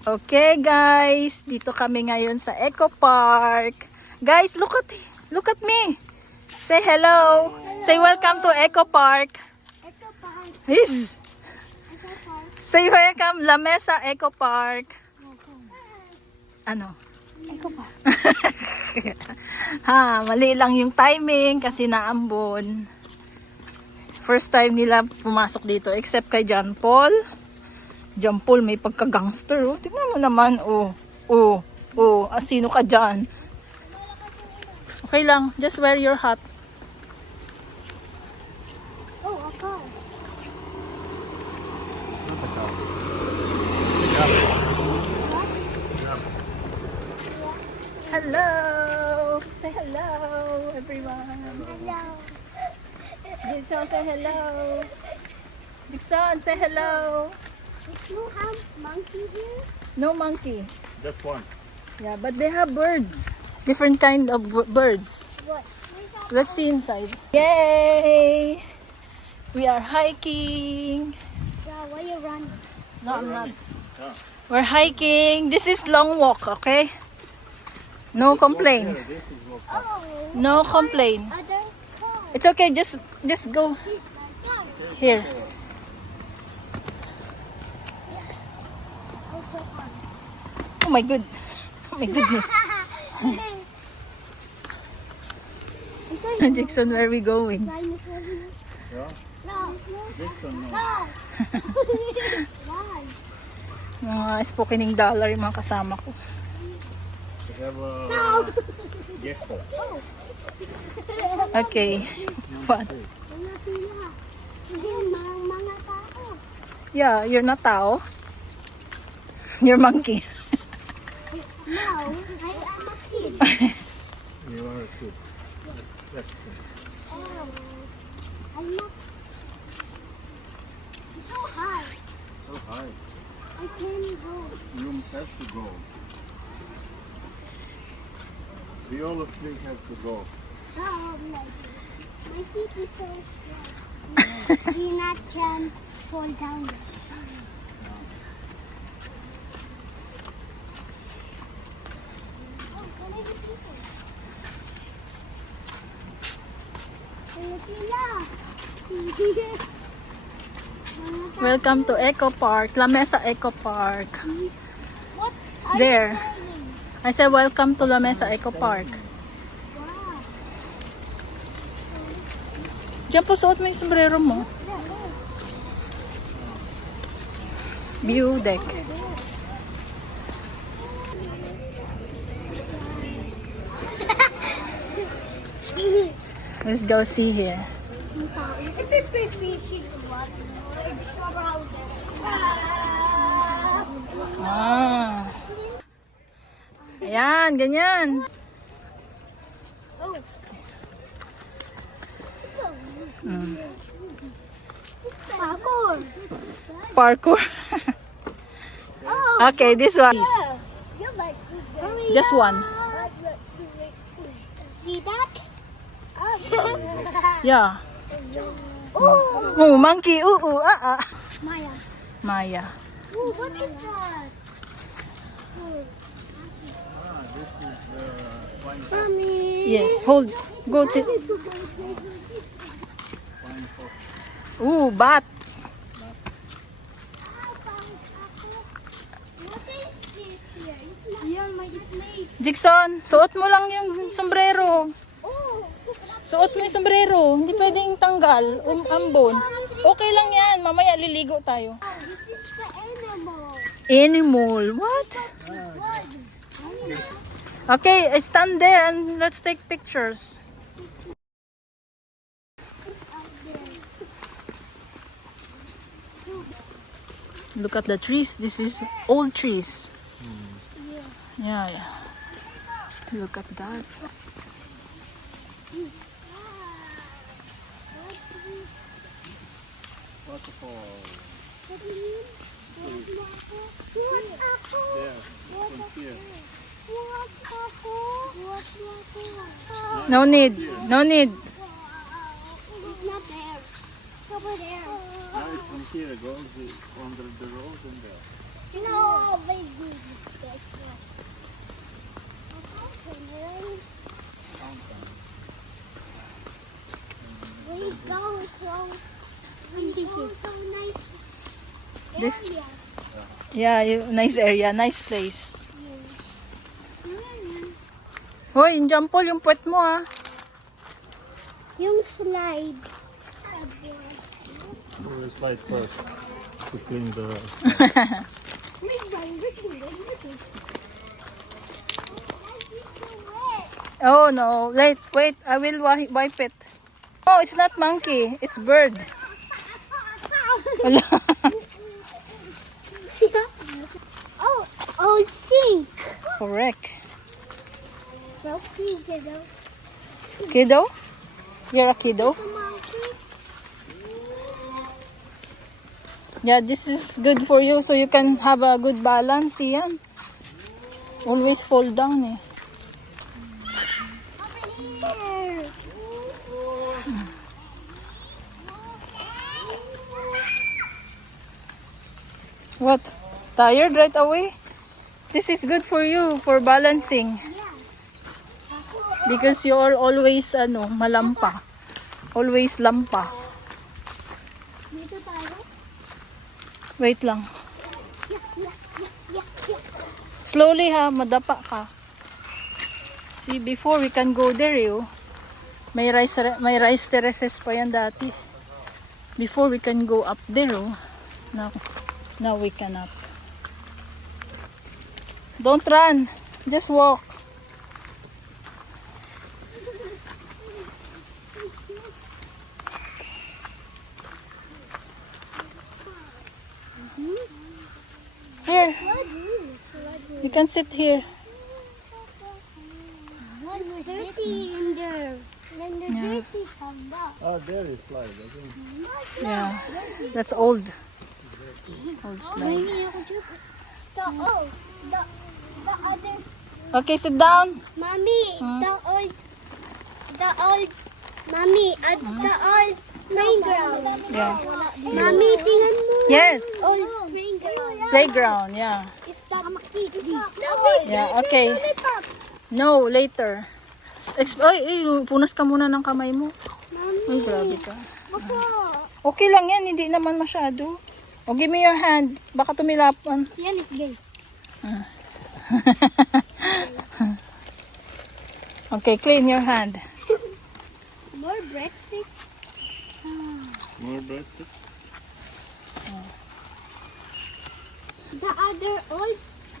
Okay guys, dito kami ngayon sa Eco Park. Guys, look at me. Say hello. Say welcome to Eco Park. Eco Park. Yes. Eco Park. Say welcome La Mesa Eco Park. Ano? Eco Park. Ha, mali lang yung timing kasi naambon. First time nila pumasok dito except kay John Paul. John Paul may pagka-gangster. Oh. Tingnan mo naman. Sino ka dyan? Okay lang. Just wear your hat. Oh, a car. Hello! Say hello, everyone. Hello. Dixon, say hello. Dixon, say hello. Did you have monkey here? No monkey. Just one. Yeah, but they have birds. Different kind of birds. What? Let's see inside. Yay! We are hiking. Yeah, why you running? No, I'm not. Yeah. We're hiking. This is long walk, okay? No complain. This is what. Oh. No complain. Other car. It's okay. Just go here. Oh, so fun. Oh my good. Oh my goodness. Is there Jackson, where are we going? dinosaur here? Yeah. No. This one, no. No. Why? Mga spokening dollar yung mga kasama ko. We have a gift. Okay. What? Mga pila. Hindi, mga tao. Yeah, you're not tao. You're monkey. No, I am a kid. You are a kid. That's good. Oh, I'm not. It's so high. So high. I can't go. You have to go. We all of three have to go. Oh, my feet is so strong. We not can fall down. Oh, can I just eat it? Ano sila? Welcome to Eco Park. La Mesa Eco Park. What are There. you selling? I said welcome to La Mesa Eco Park. Wow. Diyan po, suot mo yung sombrero mo. Yeah, there. View deck. Let's go see here. Ito yung fishing rod. Extra round. Ah. Ayan, ganyan. Oh. Parkour. Parkour. Oh. Okay, this one. You like Just one. See that? Yeah. Oh. Oh, monkey. Maya. Maya. Oh, what is that? Ah, this is the wine Mommy. Yes, hold. Go to. fox. Ooh, bat. What is this here? Yan, may snake. Jackson, suot mo lang yung sombrero. Oh. Suot mo yung sombrero. Hindi pwedeng tanggal. Ambon. Okay lang yan. Mamaya liligo tayo. This is the animal. Animal. What? What? Okay, I stand there and let's take pictures. Look at the trees. This is old trees. Yeah. Look at that. Waterfall. What ako? There, from here. What ako? What ako? No need. No need. It's not there. It's over there. Now it's from here, goes under the road and there. No, baby. This, yeah, nice area, nice place. Hoy, yung Jampol, yung puwet mo ah. Yung slide. Do the slide first to clean the. Oh no, wait, I will wipe it. Oh, it's not monkey, it's bird. Wala. Oh, sink. Correct. Don't sink it out. Kiddo? You're a kiddo? Yeah, this is good for you so you can have a good balance, yan. Always fall down eh. Here. What? Tired right away? This is good for you, for balancing. Because you are always, malampa. Always lampa. Dito tayo. Wait lang. Yeah. Slowly ha, madapa ka. See, before we can go there, may rice terraces pa yan dati. Before we can go up there, now we cannot. Don't run, just walk. Here, you can sit here. It's dirty in there. And the Yeah. dirty come back. Ah, there is slide. I think. Yeah, that's old. Old slide. Maybe you could just the other Okay, sit down. mommy, the old mommy at the old playground. Yeah. Mommy, tingnan mo. Yes, Old playground. playground, yeah. Stop eating. Yeah, okay. No, later. Ay, punas ka muna ng kamay mo. Ay, grabe ka. Basta. Okay lang yan, hindi naman masyado. Oh, give me your hand. Baka tumilapan. Yan is gay. Okay, clean your hand. More breadstick. More breadstick. The other old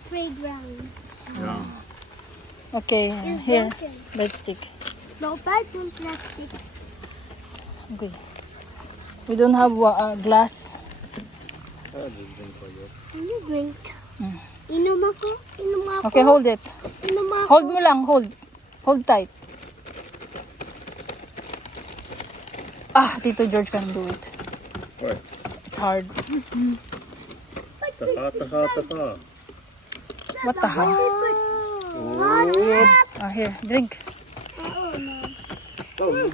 playground. Yeah. Okay, Is here. broken. Breadstick. No bad on plastic. Okay. We don't have glass. Ah, just drink like that. Can you drink? Inom ako. Inom ako. Okay, hold it. Inom ako. Hold mo lang, hold. Hold tight. Ah, Tito George can do it. What? It's hard. Taha. What the hell? Oh. Ah, here, drink. Oh, no.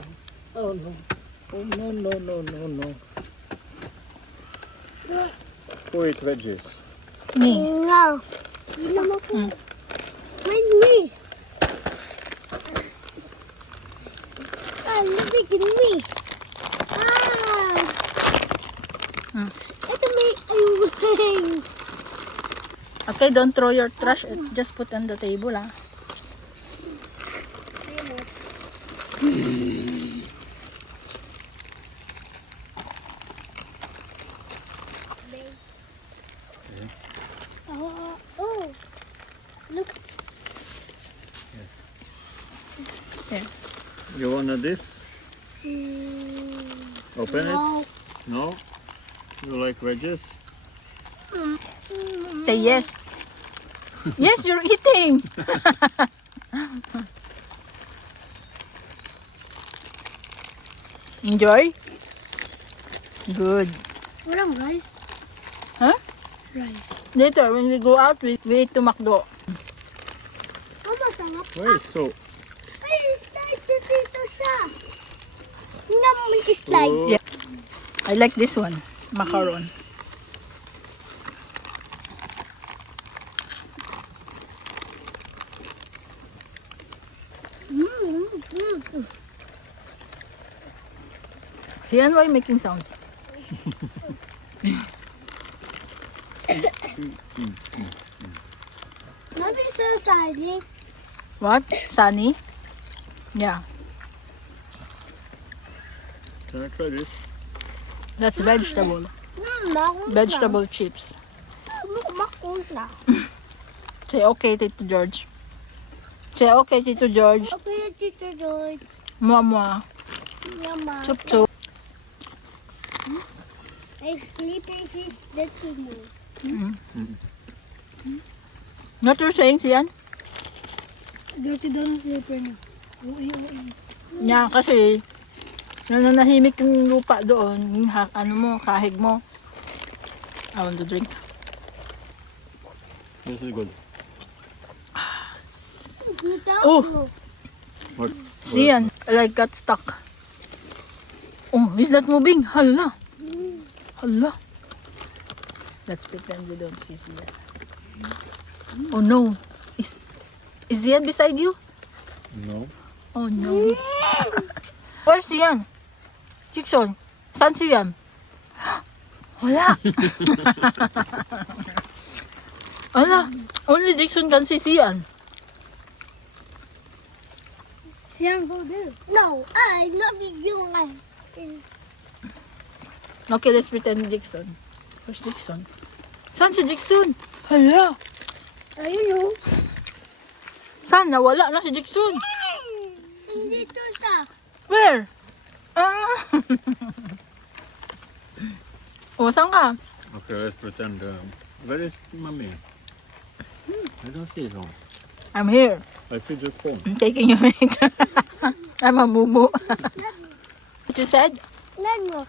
Oh no. Oh no. Oh no. Who ate veggies? Me. No. Inom ako. My knee. Ah, lumig in me. Ah. Ito may ayun. Okay, don't throw your trash. Just put on the table, ah. Oh. Look. Here. You wanna this? Open it? No. No? You like veggies? Say yes. Yes, you're eating. Enjoy? Good. Walang rice. Huh? Rice. Later, when we go out, we eat to McDo. Oh, masarap. Where is soap? Ay, slide dito siya. May slide. Oh. Yeah. I like this one. Macaron. See, why making sounds? Not be so sunny. What? Sunny? Yeah. Can I try this? That's vegetable. Vegetable chips. Makunta. Say okay, Tito George. Say okay, Tito George. Okay, Tito George. Mua mua. Mama. Chup chup. I sleeping is dirty mo. What you're saying, Sian? Dirty doon sleeper niya. Yeah, kasi nananahimik yung lupa doon. Yung ano mo, kahig mo. I want to drink. This is good. Oh, What? Sian, like got stuck. Oh, is that moving? Hala. Hala. Let's pretend we don't see Sian. Oh no. Is Sian beside you? No. Oh no. Where's Sian? Jackson, saan Sian? Wala. Wala. Only Jackson can see Sian. Siyang go there. No, I not you. Okay, let's pretend Jackson. Where's Jackson? Saan si Jackson? Hala. Ayun o. Saan? Nawala na si Jackson. Hindi to siya. Where? Ah. O, saan ka? Okay, let's pretend. Where is mommy? I don't see her. I'm here. I see just phone. I'm taking your picture. I'm a mumu. What you said? Lano.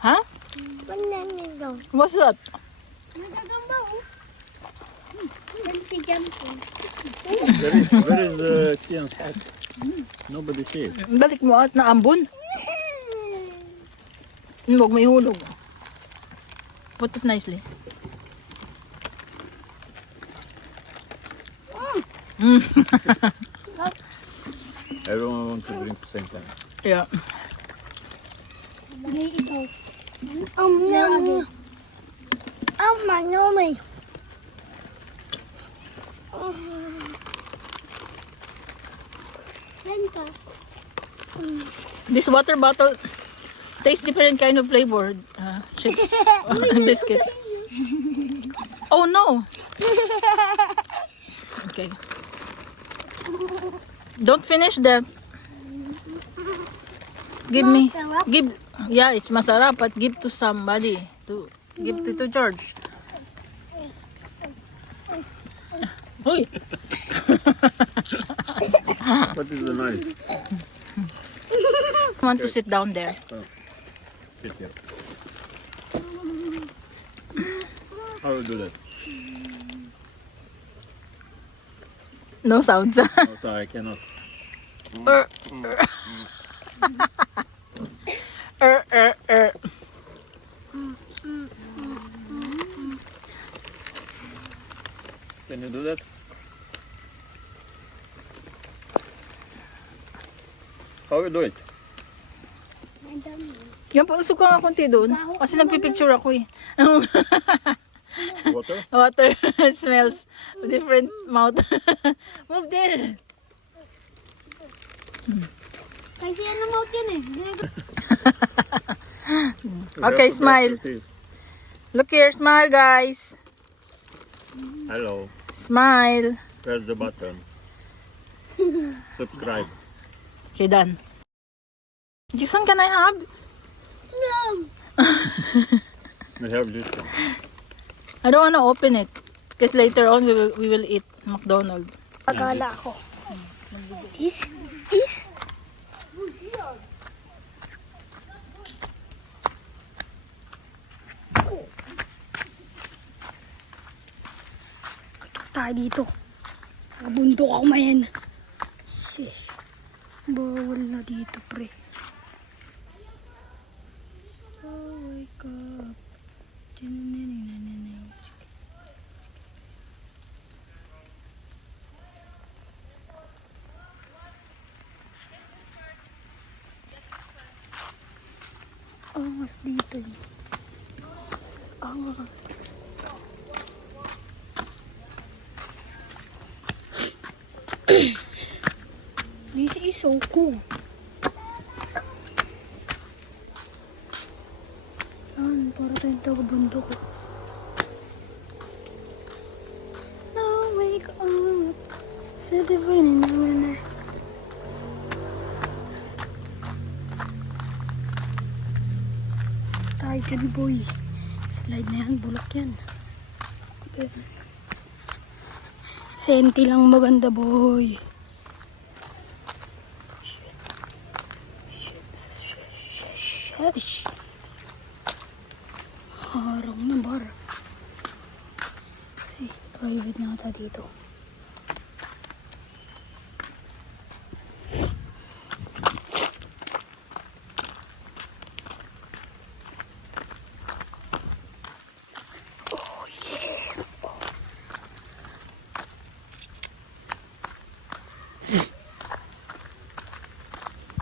Huh? Wala nito. What's that? Nagagamba o. Yan si Jampo. Where is Sian's hat? Nobody sees. Balik mo at naambon. Huwag may hulog. Put it nicely. Everyone wants to drink at the same time. Yeah. Ngay ito. Yummy. Yummy. Yan ka. This water bottle tastes different kind of flavor. Chips and biscuit. Oh no. Okay. Don't finish them. Give me. Masarap. Give. Yeah, it's masarap, but give to somebody. Give to George. Hoy. What is the noise? I want to sit down there. Sit here. How do you do that? No sounds. Oh, sorry, I cannot. Er. Can you do that? How you do it? Yan po, usog ka nga konti doon. Kasi nagpipicture ako eh. Water? Water smells different mouth. Move there. Kasi ano mo yun eh. Okay, smile. Look here, smile guys. Hello. Smile. Press the button. Subscribe. Okay, done. Jason, can I have? No. We have this one. I don't wanna open it. Because later on we will eat McDonald's. Pagkala ko. This. Tayo dito. Nabundok ako mayan. Sheesh. Bawal na dito, pre. Oh, wake up. Angas dito. Angas. This is so cool. Yan, para tayong taga-bundok. Now wake up. Set the winning winner. Tiger boy. Slide na yan, bulak yan. Senti lang maganda boy. Shush. Harang na bar. Kasi private na ata dito.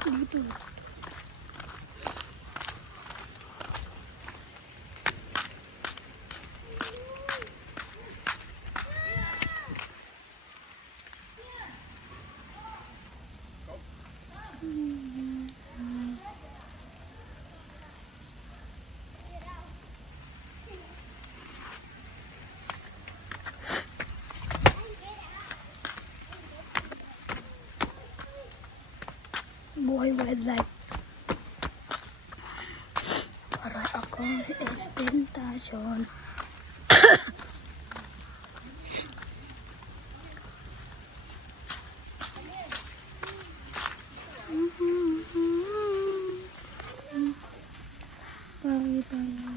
Dito. 'Buhay wildlife. Para akong si Extentation. Pakita niyo.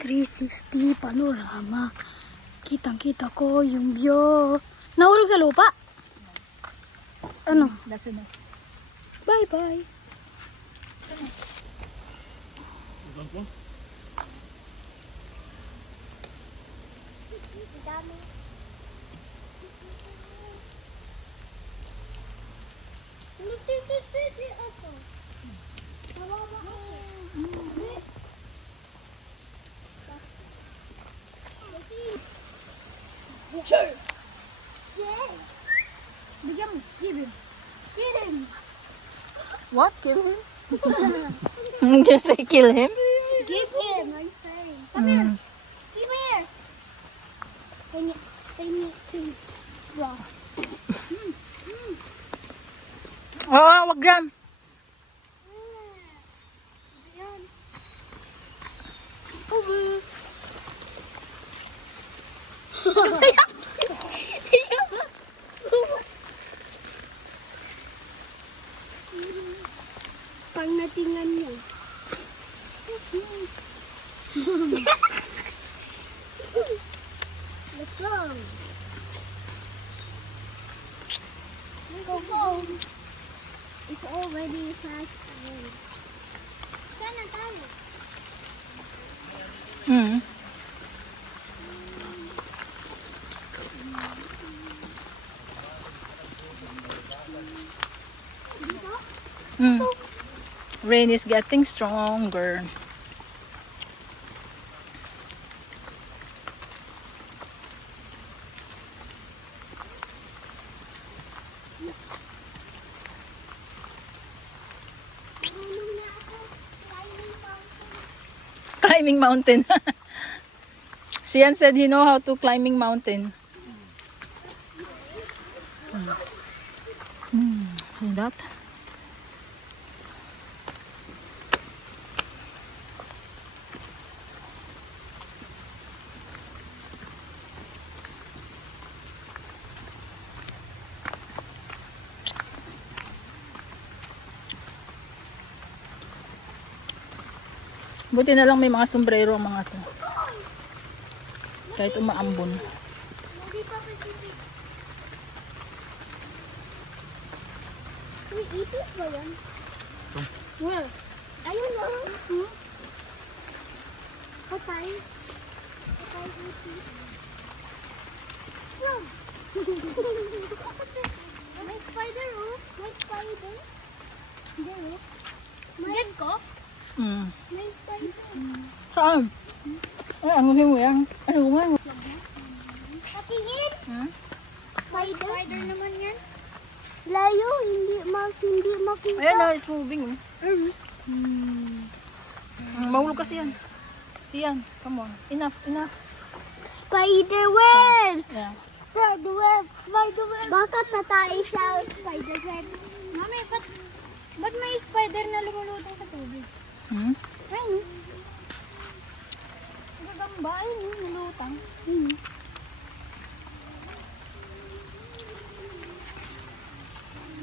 .360 panorama. Kitang-kita ko yung view. Nahulog sa lupa? Ano? That's enough. Bye-bye. Dami. Look at the city also. Sure. Yeah. Bigyan mo. Give him. Give him. What? Kill him? Just say kill him? Give him. I'm saying. Come here. Come here. Can you draw? Oh, wag yan. Ayan. Pang natingan niyo. Let's go. Let's go home. It's already fast rain. Sana tayo. Mm. Mm. Rain is getting stronger. Tulong na ako. Climbing mountain. Sian said he know how to climbing mountain. See that? Buti na lang may mga sombrero ang mga to. Kahit umaambon. Hindi pa kasi. Uy, ipis ba yan? Where? Ayun na. Patay. Patay ipis. Wow. spider, oh. May spider. There, oh. Get ko? May spider. Saan? Ay, ano mo yan? Ano nga? Patingin. Ha? Spider naman yan. Layo, hindi makita. Ayan na, it's moving. Mahulog kasi yan. Siyan, come on. Enough. Spider web! Yeah. Spider web! Spider web! Bakit natay siya spider web? Mami, ba't may spider na lumulutang sa tubig? Ayun, no? Gagamba, ayun, no? Nalutang.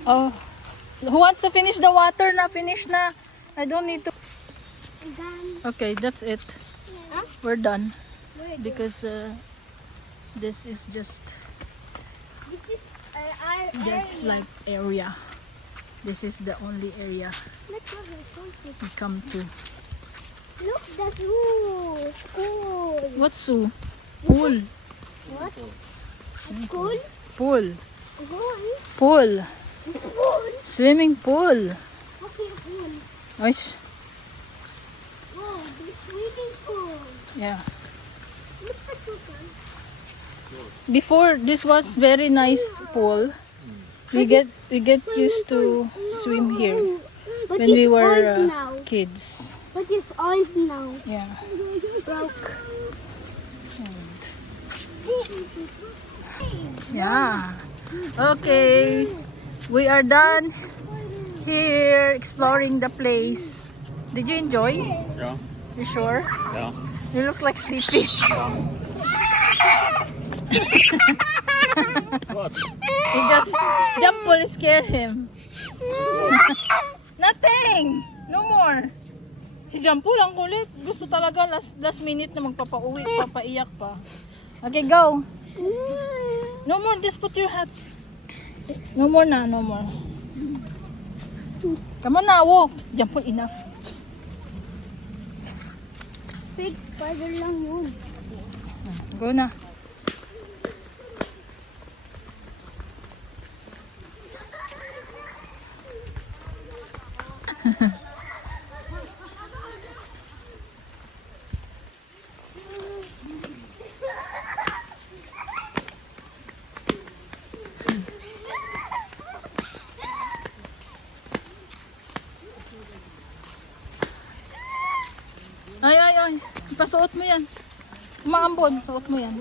Oh. Who wants to finish the water na? Finish na. I don't need to. Okay, that's it. Huh? We're done. Because this is just This is our just area. like area. This is the only area Let's go there. we come to. Look, the zoo. Cool. What's zoo? Pool. What? Cool? Pool. Cool? Pool. Cool? Swimming pool. Okay, cool. Nice. Wow, the swimming pool. Yeah. Look at the pool. Before this was very nice pool. We get used to swim here But when it's we were old now. kids. But it's old now. Yeah. Broke. And yeah. Okay. We are done here exploring the place. Did you enjoy? Yeah. You sure? Yeah. You look like sleepy. What? He just jump pull scare him. Nothing. No more. Si Jampo lang kulit. Gusto talaga last minute na magpapauwi, papaiyak pa. Okay, go. No more. Just put your hat. No more na. No more. Come on na, walk. Jampo, enough. Big spider lang yun. Go na. Ay. Ipasuot mo yan. Umaambon. Suot mo yan.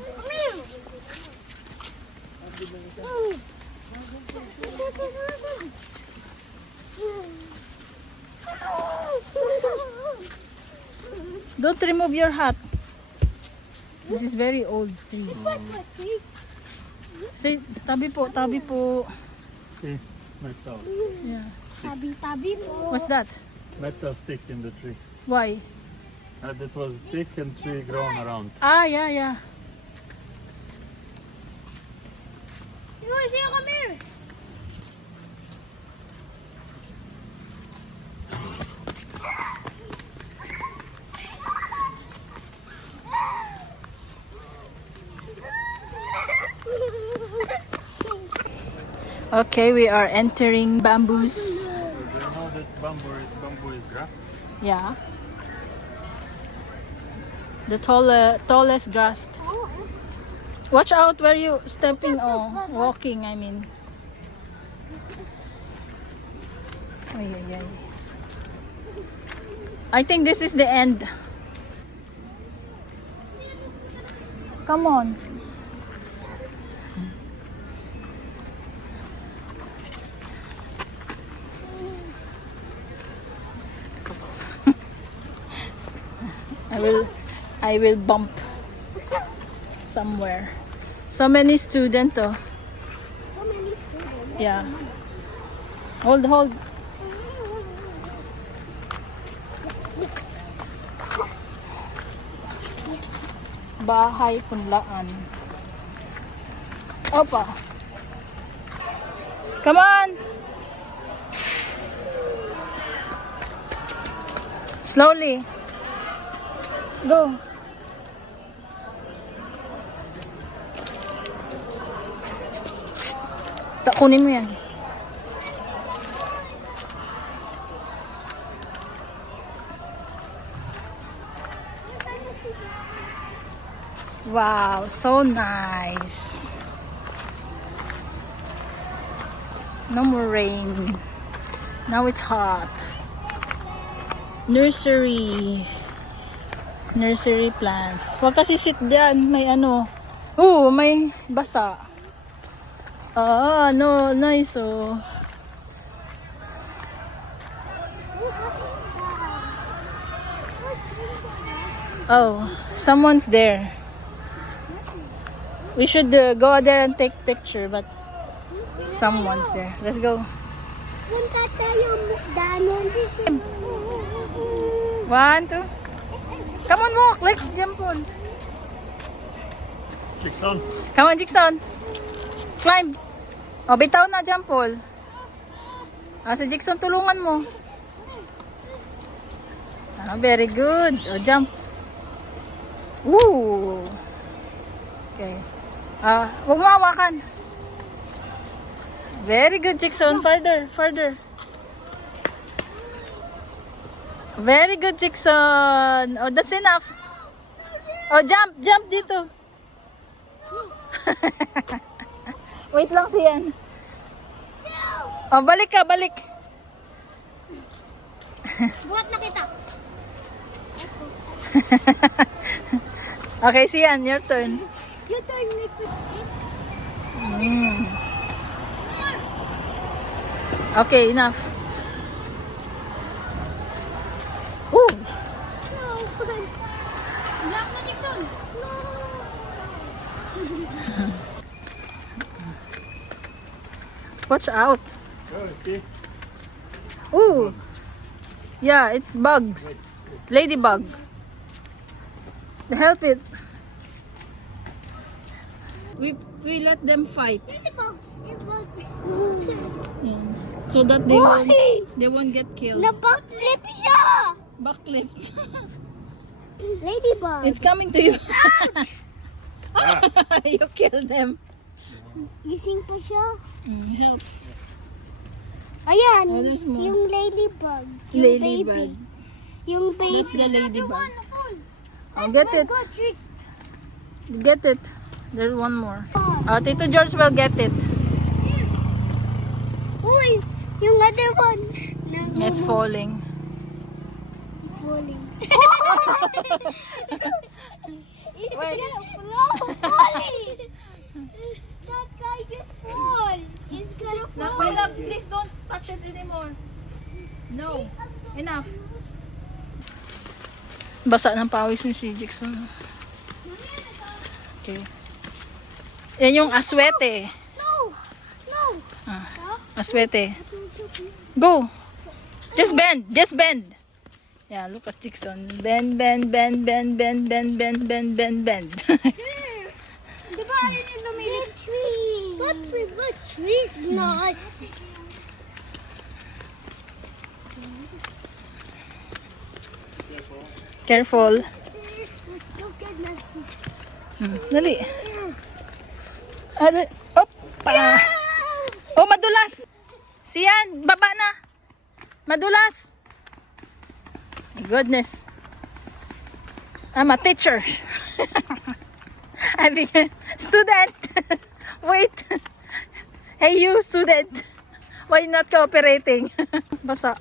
Don't remove your hat. This is very old tree. Say, tabi po. See? Metal. Yeah. Tabi-tabi po. What's that? Metal stick in the tree. Why? And it was stick and tree grown around. Ah, yeah. Siya kami. Okay, we are entering bamboos. Do you know that bamboo is grass? Yeah. The tallest grass. Watch out where you stepping on, walking, I mean. Ay. I think this is the end. Come on. I will bump somewhere. So many students, oh. So many students. Yeah. Hold. Bahay Punlaan. Opa. Come on. Slowly. Go. Kunin mo yan. Wow, so nice. No more rain. Now it's hot. Nursery. Nursery plants. Huwag kasi sit dyan. May ano. Oh, may basa. Ah, no, nice oh. Oh, someone's there. We should go there and take picture, but someone's there. Let's go. Punta tayo danon. 1, 2. Come on, walk. Let's jump on. Jackson. Come on, Jackson. Climb. Oh, bitaw na, jump Paul. Si Jackson, tulungan mo. Very good. Oh, jump. Woo! Okay. Huwag mo hawakan. Very good, Jackson. Further, further. Very good, Jackson. Oh, that's enough. Oh, jump, jump dito. Wait lang siyan. Oh, balik ka, balik. Buhat na kita. Okay, siyan, your turn. You turn me quick. Okay, enough. Ooh. No. Black na Jackson. No. Watch out. Oh, see? Ooh. Yeah, it's bugs. Ladybug. Help it. We let them fight. Box. Yeah. So that they won't get killed. Nabaklip siya. Backlift. Ladybug. It's coming to you. You killed them. Gising pa siya. Help. Ayan. Oh, there's more. Yung ladybug. Yung Ladybug. baby. Yung baby. That's the ladybug. Oh, Get it. Get it. There's one more. Tito George will get it. Uy, yung other one. It's falling. Falling. It's Wait. gonna falling. That guy gets fall. He's gonna fall. My love, please don't touch it anymore. No. Enough. Basa ng pawis ni si Jackson. Okay. Yan yung aswete. No. No. Aswete. Go. Just bend. Just bend. Yeah, look at Jackson. Bend, bend, bend, bend, bend, bend, bend, bend, bend, bend. Di ba alin yung lumilit? But tree not. Careful. Look at that. Dali. Opa. Oh, madulas. Siyan, baba na. Madulas. My goodness. I'm a teacher. I became student. Wait. Hey you, student. Why not cooperating? Basa.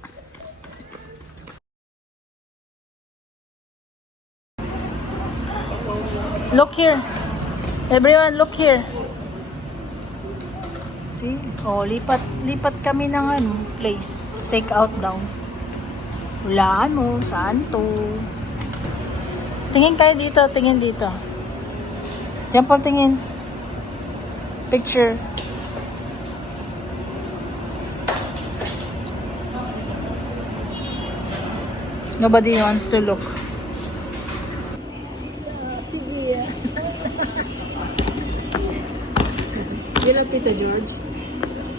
Look here. Everyone, look here. See? Oh, lipat kami ng place. Take out daw. Hulaan mo, saan to? Tingin tayo dito, tingin dito. Diyan po tingin. Picture. Nobody wants to look. Sige. You love Tito George?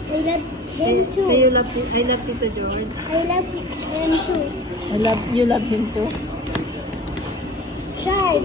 I love him too. Say you love I love Tito George. I love him too. You love him too? Shark.